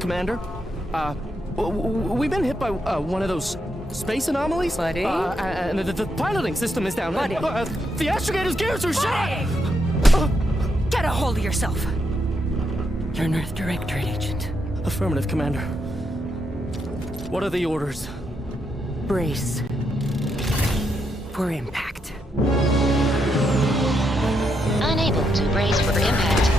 Commander, we've been hit by one of those space anomalies. Buddy? And the piloting system is down. Buddy? The astrogator's gears are shot! Get a hold of yourself! You're an Earth Directorate agent. Affirmative, Commander. What are the orders? Brace for impact. Unable to brace for impact.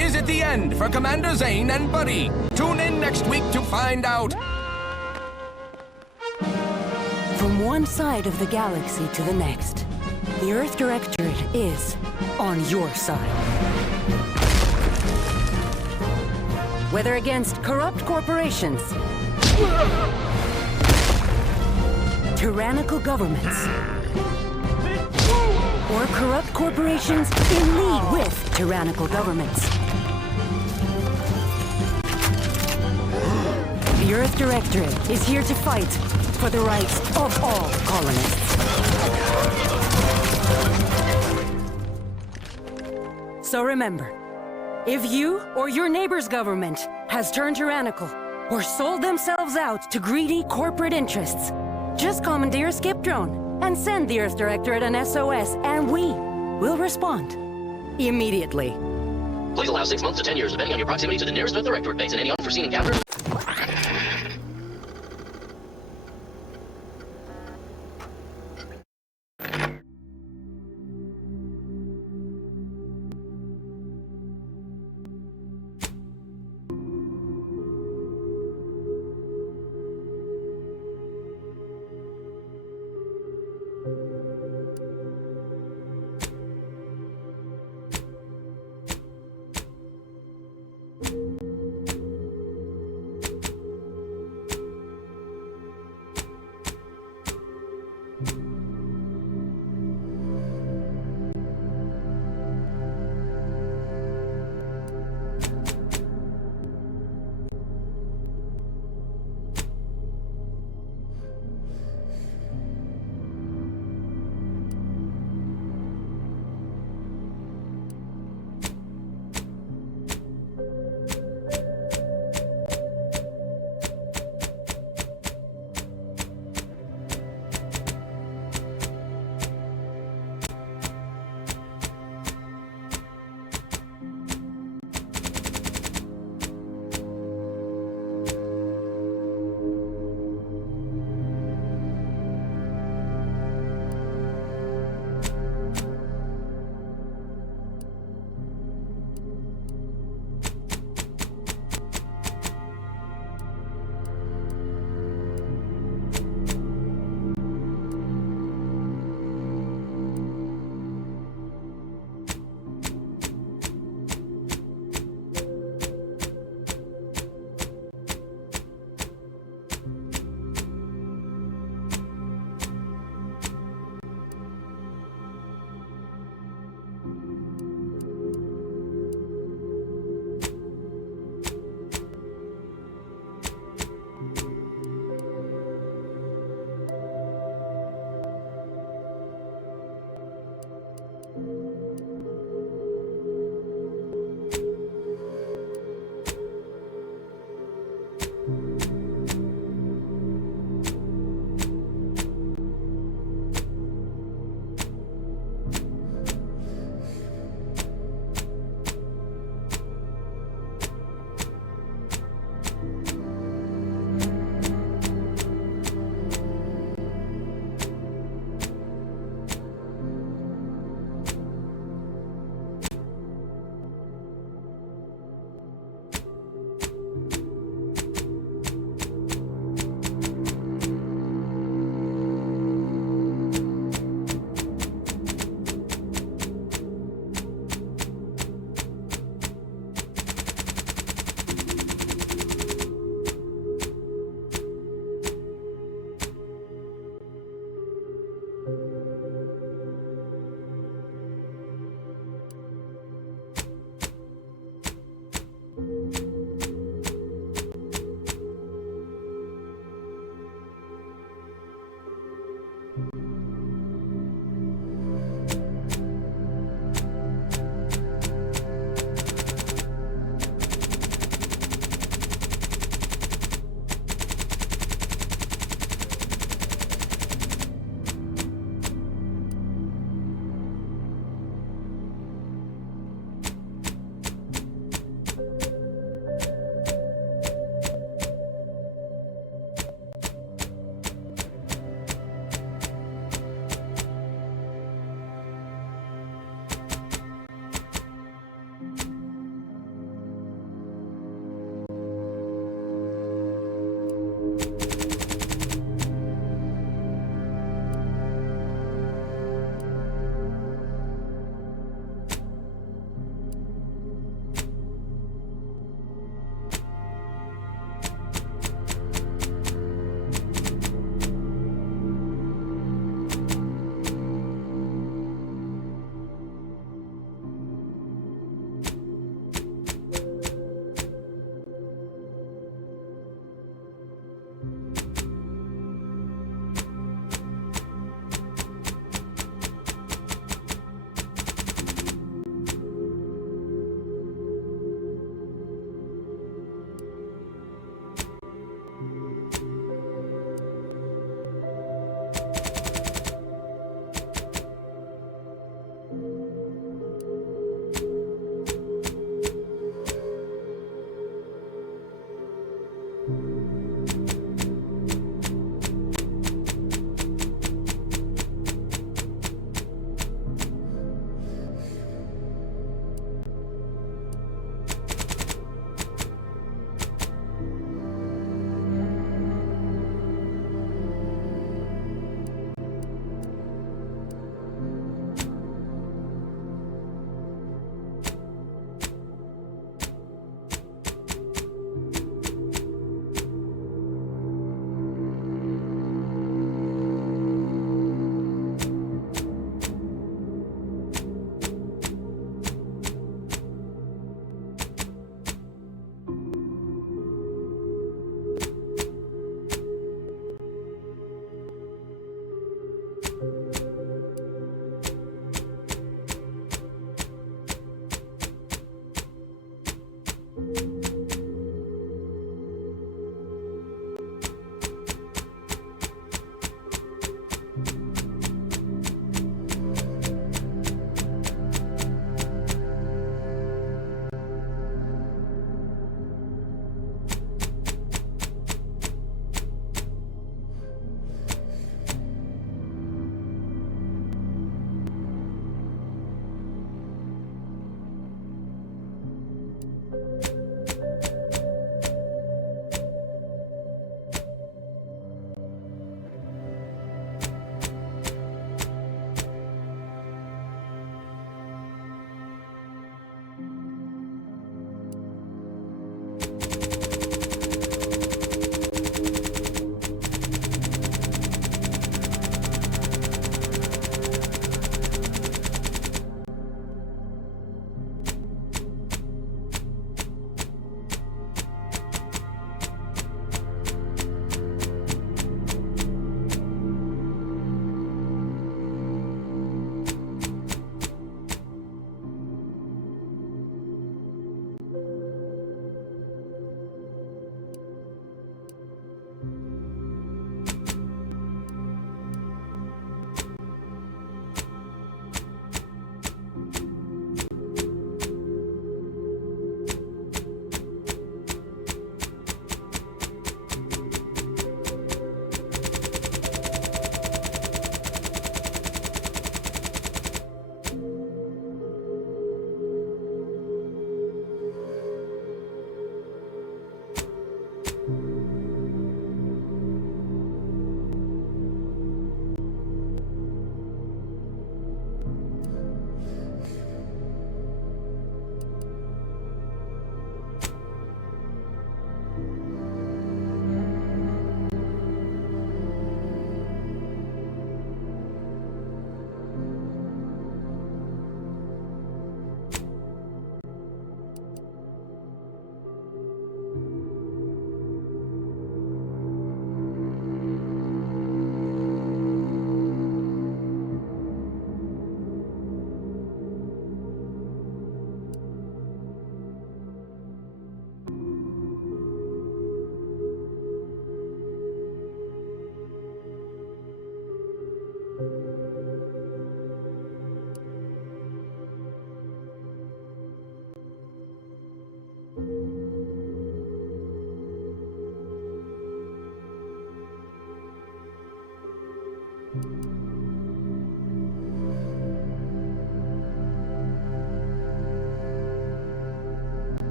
Is it the end for Commander Zane and Buddy? Tune in next week to find out. From one side of the galaxy to the next, the Earth Directorate is on your side. Whether against corrupt corporations, tyrannical governments, or corrupt corporations in league with tyrannical governments, the Earth Directorate is here to fight for the rights of all colonists. So remember, if you or your neighbor's government has turned tyrannical or sold themselves out to greedy corporate interests, just commandeer a skip drone and send the Earth Directorate an SOS, and we will respond immediately. Please allow 6 months to 10 years, depending on your proximity to the nearest Earth Directorate base and any unforeseen encounters.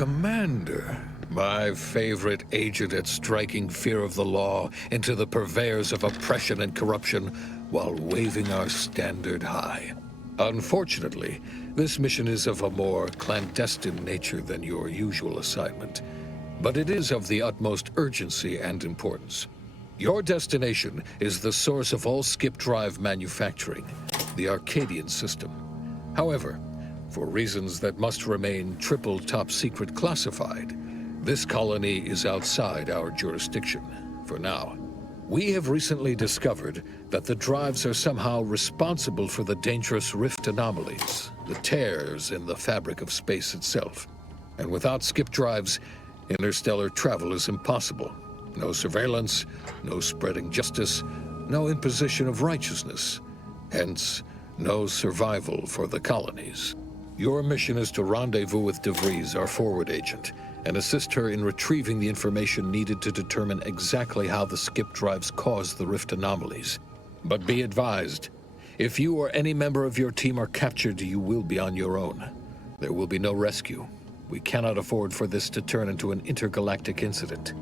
Commander, my favorite agent at striking fear of the law into the purveyors of oppression and corruption while waving our standard high. Unfortunately, this mission is of a more clandestine nature than your usual assignment, but it is of the utmost urgency and importance. Your destination is the source of all skip drive manufacturing, the Arcadian system. However, for reasons that must remain triple top secret classified, this colony is outside our jurisdiction for now. We have recently discovered that the drives are somehow responsible for the dangerous rift anomalies, the tears in the fabric of space itself. And without skip drives, interstellar travel is impossible. No surveillance, no spreading justice, no imposition of righteousness. Hence, no survival for the colonies. Your mission is to rendezvous with DeVries, our forward agent, and assist her in retrieving the information needed to determine exactly how the skip drives cause the rift anomalies. But be advised, if you or any member of your team are captured, you will be on your own. There will be no rescue. We cannot afford for this to turn into an intergalactic incident.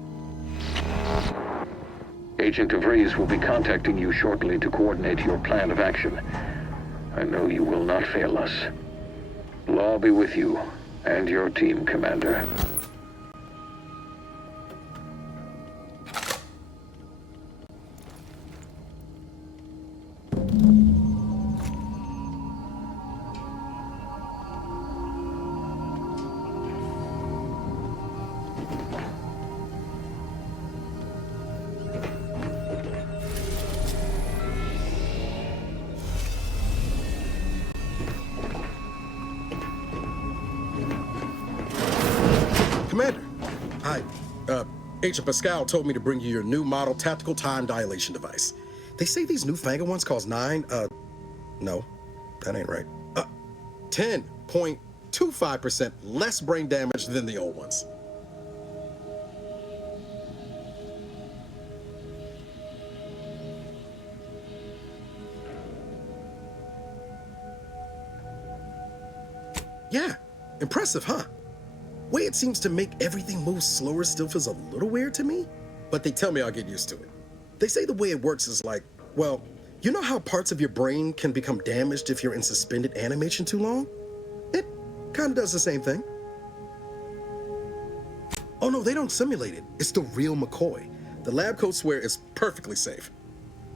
Agent DeVries will be contacting you shortly to coordinate your plan of action. I know you will not fail us. Law be with you and your team, Commander. Commander, Agent Pascal told me to bring you your new model tactical time dilation device. They say these newfangled ones cause no, that ain't right. 10.25% less brain damage than the old ones. Yeah, impressive, huh? Way it seems to make everything move slower still feels a little weird to me, but they tell me I'll get used to it. They say the way it works is like, well, you know how parts of your brain can become damaged if you're in suspended animation too long? It kind of does the same thing. Oh no, they don't simulate it. It's the real McCoy. The lab coats swear it's perfectly safe.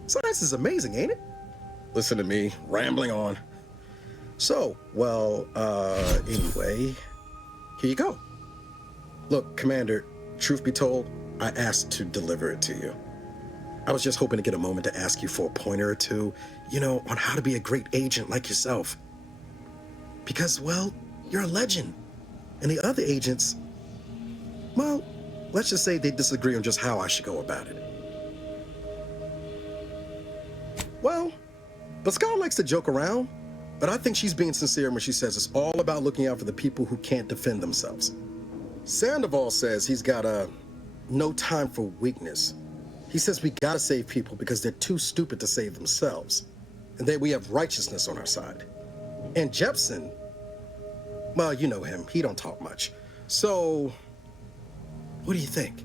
Science is amazing, ain't it? Listen to me, rambling on. So, well, anyway, here you go. Look, Commander, truth be told, I asked to deliver it to you. I was just hoping to get a moment to ask you for a pointer or two, you know, on how to be a great agent like yourself. Because, well, you're a legend. And the other agents, well, let's just say they disagree on just how I should go about it. Well, Pascal likes to joke around, but I think she's being sincere when she says it's all about looking out for the people who can't defend themselves. Sandoval says he's got no time for weakness. He says we gotta save people because they're too stupid to save themselves, and that we have righteousness on our side. And Jepson, well, you know him, he don't talk much. So, what do you think?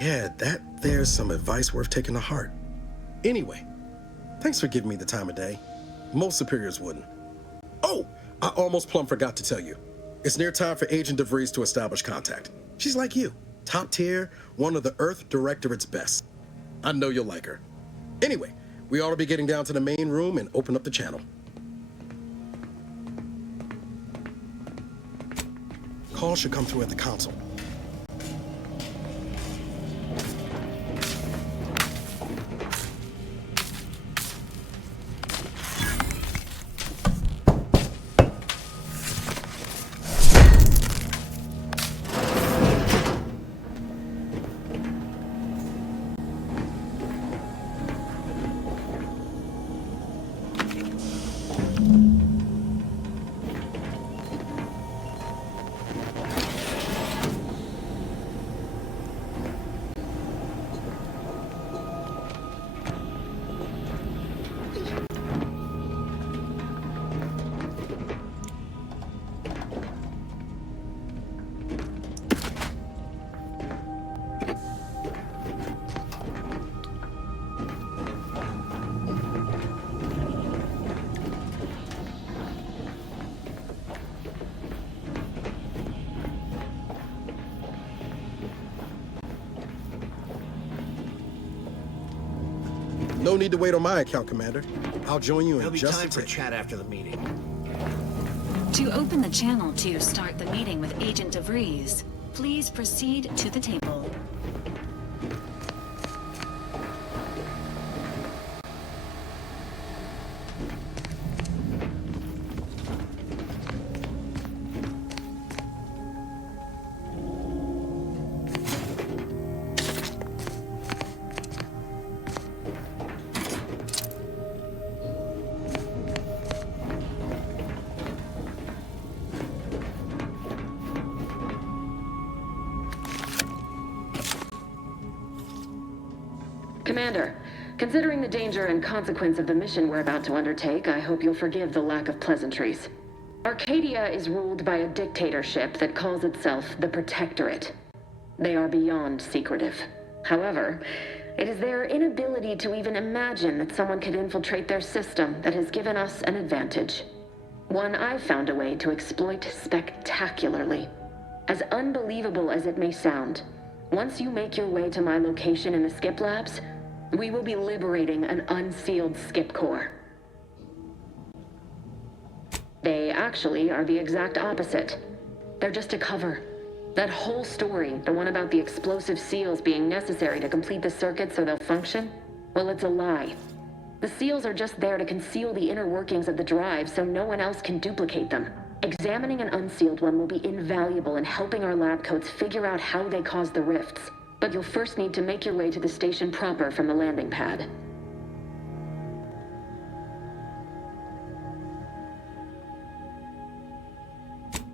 Yeah, there's some advice worth taking to heart. Anyway, thanks for giving me the time of day. Most superiors wouldn't. Oh, I almost plumb forgot to tell you. It's near time for Agent DeVries to establish contact. She's like you, top tier, one of the Earth Directorate's best. I know you'll like her. Anyway, we ought to be getting down to the main room and open up the channel. Call should come through at the console. No need to wait on my account, Commander. I'll join you in There'll be just time a for tick. chat after the meeting. To open the channel to start the meeting with Agent DeVries, please proceed to the table. Commander, considering the danger and consequence of the mission we're about to undertake, I hope you'll forgive the lack of pleasantries. Arcadia is ruled by a dictatorship that calls itself the Protectorate. They are beyond secretive. However, it is their inability to even imagine that someone could infiltrate their system that has given us an advantage. One I've found a way to exploit spectacularly. As unbelievable as it may sound, once you make your way to my location in the Skip Labs, we will be liberating an unsealed Skip Core. They actually are the exact opposite. They're just a cover. That whole story, the one about the explosive seals being necessary to complete the circuit so they'll function, well, it's a lie. The seals are just there to conceal the inner workings of the drive so no one else can duplicate them. Examining an unsealed one will be invaluable in helping our lab coats figure out how they caused the rifts. But you'll first need to make your way to the station proper from the landing pad.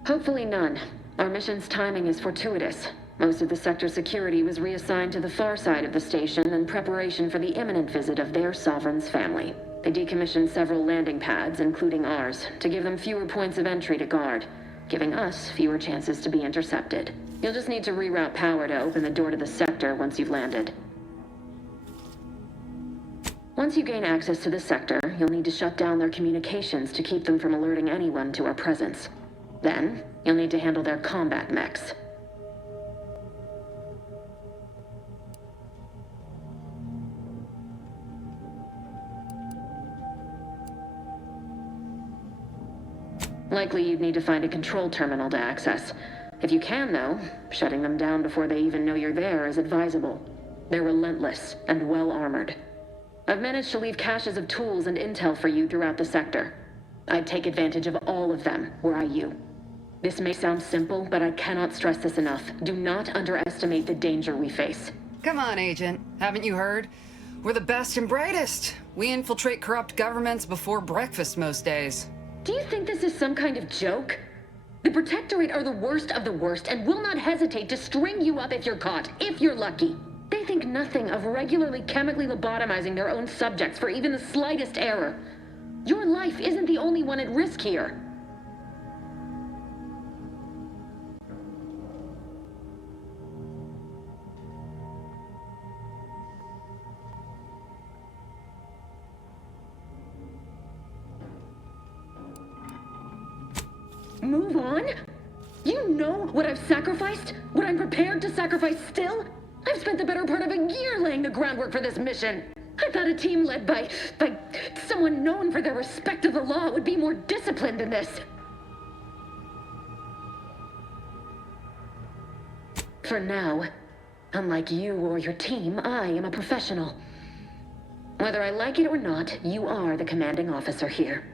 Hopefully none. Our mission's timing is fortuitous. Most of the sector security was reassigned to the far side of the station in preparation for the imminent visit of their sovereign's family. They decommissioned several landing pads, including ours, to give them fewer points of entry to guard, giving us fewer chances to be intercepted. You'll just need to reroute power to open the door to the sector once you've landed. Once you gain access to the sector, you'll need to shut down their communications to keep them from alerting anyone to our presence. Then, you'll need to handle their combat mechs. Likely you'd need to find a control terminal to access. If you can, though, shutting them down before they even know you're there is advisable. They're relentless and well-armored. I've managed to leave caches of tools and intel for you throughout the sector. I'd take advantage of all of them, were I you. This may sound simple, but I cannot stress this enough. Do not underestimate the danger we face. Come on, Agent. Haven't you heard? We're the best and brightest. We infiltrate corrupt governments before breakfast most days. Do you think this is some kind of joke? The Protectorate are the worst of the worst and will not hesitate to string you up if you're caught, if you're lucky. They think nothing of regularly chemically lobotomizing their own subjects for even the slightest error. Your life isn't the only one at risk here. Move on? You know what I've sacrificed? What I'm prepared to sacrifice still? I've spent the better part of a year laying the groundwork for this mission. I thought a team led by someone known for their respect of the law would be more disciplined than this. For now, unlike you or your team, I am a professional. Whether I like it or not, you are the commanding officer here.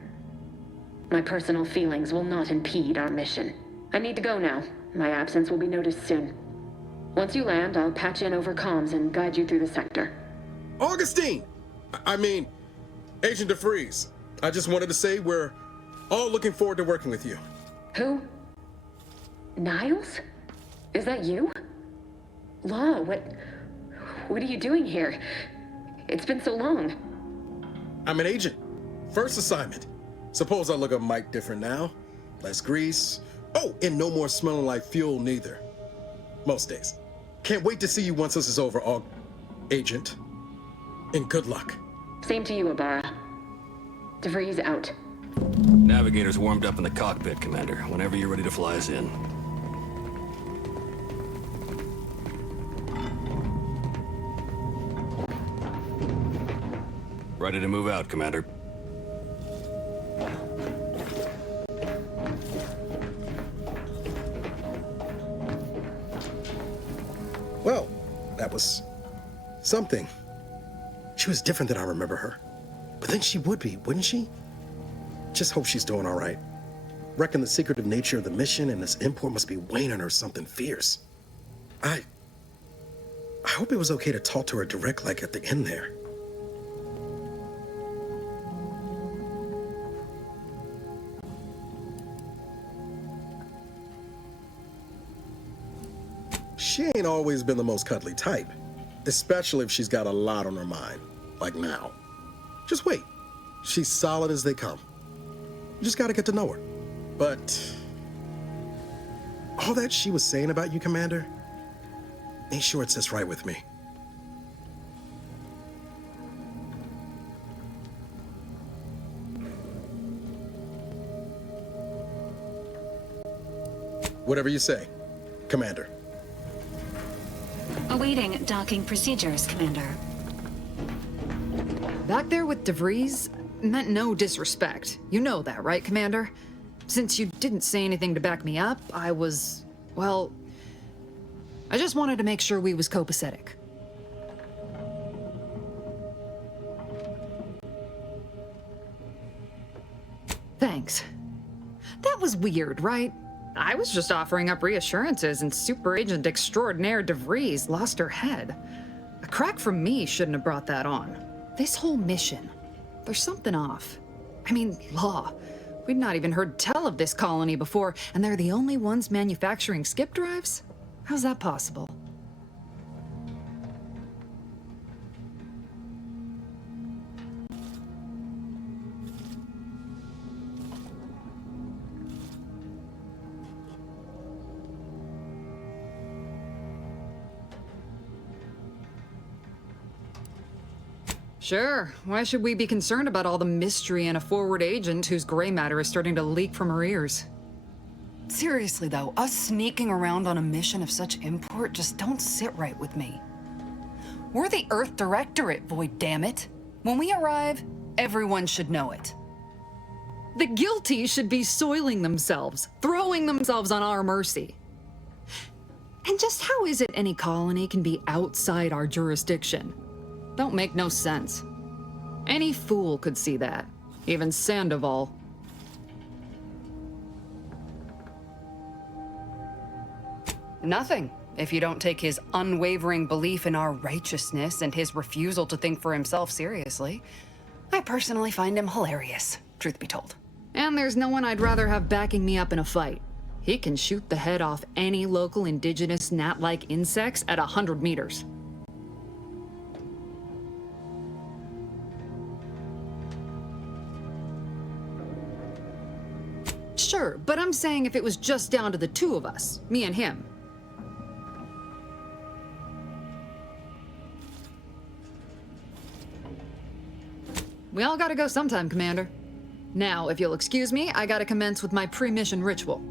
My personal feelings will not impede our mission. I need to go now. My absence will be noticed soon. Once you land, I'll patch in over comms and guide you through the sector. Augustine! I mean, Agent DeVries. I just wanted to say we're all looking forward to working with you. Who? Niles? Is that you? Law, what are you doing here? It's been so long. I'm an agent. First assignment. Suppose I look a mic different now. Less grease. Oh, and no more smelling like fuel neither. Most days. Can't wait to see you once this is over, Agent. And good luck. Same to you, Ibarra. DeVries out. Navigator's warmed up in the cockpit, Commander. Whenever you're ready to fly us in. Ready to move out, Commander. Well, that was something. She was different than I remember her. But then she would be, wouldn't she? Just hope she's doing all right. Reckon the secretive nature of the mission and this import must be weighing on her something fierce. I hope it was okay to talk to her direct like at the end there. She ain't always been the most cuddly type, especially if she's got a lot on her mind, like now. Just wait. She's solid as they come. You just gotta get to know her. But all that she was saying about you, Commander, ain't sure it sits right with me. Whatever you say, Commander. Awaiting docking procedures, Commander. Back there with DeVries meant no disrespect. You know that, right, Commander? Since you didn't say anything to back me up, I was, well, I just wanted to make sure we was copacetic. Thanks. That was weird, right? I was just offering up reassurances and Super Agent Extraordinaire DeVries lost her head. A crack from me shouldn't have brought that on. This whole mission, there's something off. I mean, law. We'd not even heard tell of this colony before, and they're the only ones manufacturing skip drives? How's that possible? Sure. Why should we be concerned about all the mystery in a forward agent whose gray matter is starting to leak from her ears? Seriously, though, us sneaking around on a mission of such import just don't sit right with me. We're the Earth Directorate, Void, damn it. When we arrive, everyone should know it. The guilty should be soiling themselves, throwing themselves on our mercy. And just how is it any colony can be outside our jurisdiction? Don't make no sense. Any fool could see that. Even Sandoval. Nothing, if you don't take his unwavering belief in our righteousness and his refusal to think for himself seriously. I personally find him hilarious, truth be told. And there's no one I'd rather have backing me up in a fight. He can shoot the head off any local indigenous gnat-like insects at 100 meters. Sure, but I'm saying if it was just down to the two of us, me and him. We all gotta go sometime, Commander. Now, if you'll excuse me, I gotta commence with my pre-mission ritual.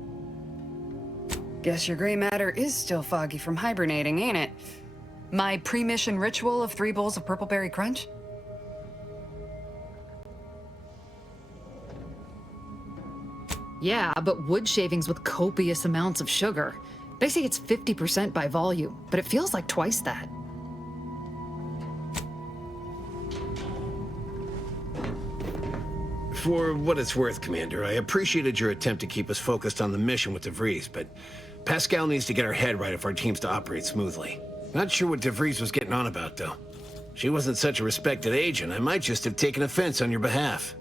Guess your gray matter is still foggy from hibernating, ain't it? My pre-mission ritual of 3 bowls of purple berry crunch? Yeah, but wood shavings with copious amounts of sugar. They say it's 50% by volume, but it feels like twice that. For what it's worth, Commander, I appreciated your attempt to keep us focused on the mission with DeVries, but Pascal needs to get her head right if our team's to operate smoothly. Not sure what DeVries was getting on about, though. If she wasn't such a respected agent, I might just have taken offense on your behalf.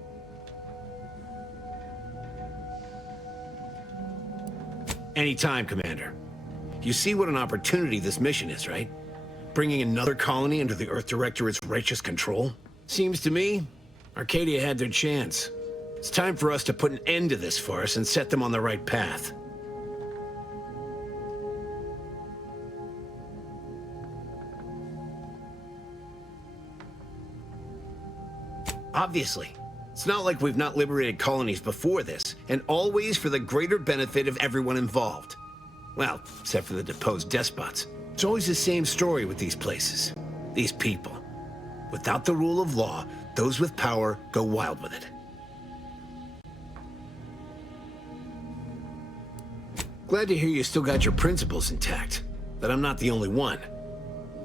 Anytime, Commander. You see what an opportunity this mission is, right? Bringing another colony under the Earth Directorate's righteous control? Seems to me, Arcadia had their chance. It's time for us to put an end to this farce and set them on the right path. Obviously. It's not like we've not liberated colonies before this, and always for the greater benefit of everyone involved. Well, except for the deposed despots. It's always the same story with these places, these people. Without the rule of law, Those with power go wild with it. Glad to hear you still got your principles intact. That I'm not the only one.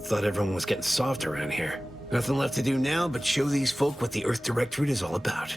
Thought everyone was getting soft around here. Nothing left to do now but show these folk what the Earth Directorate is all about.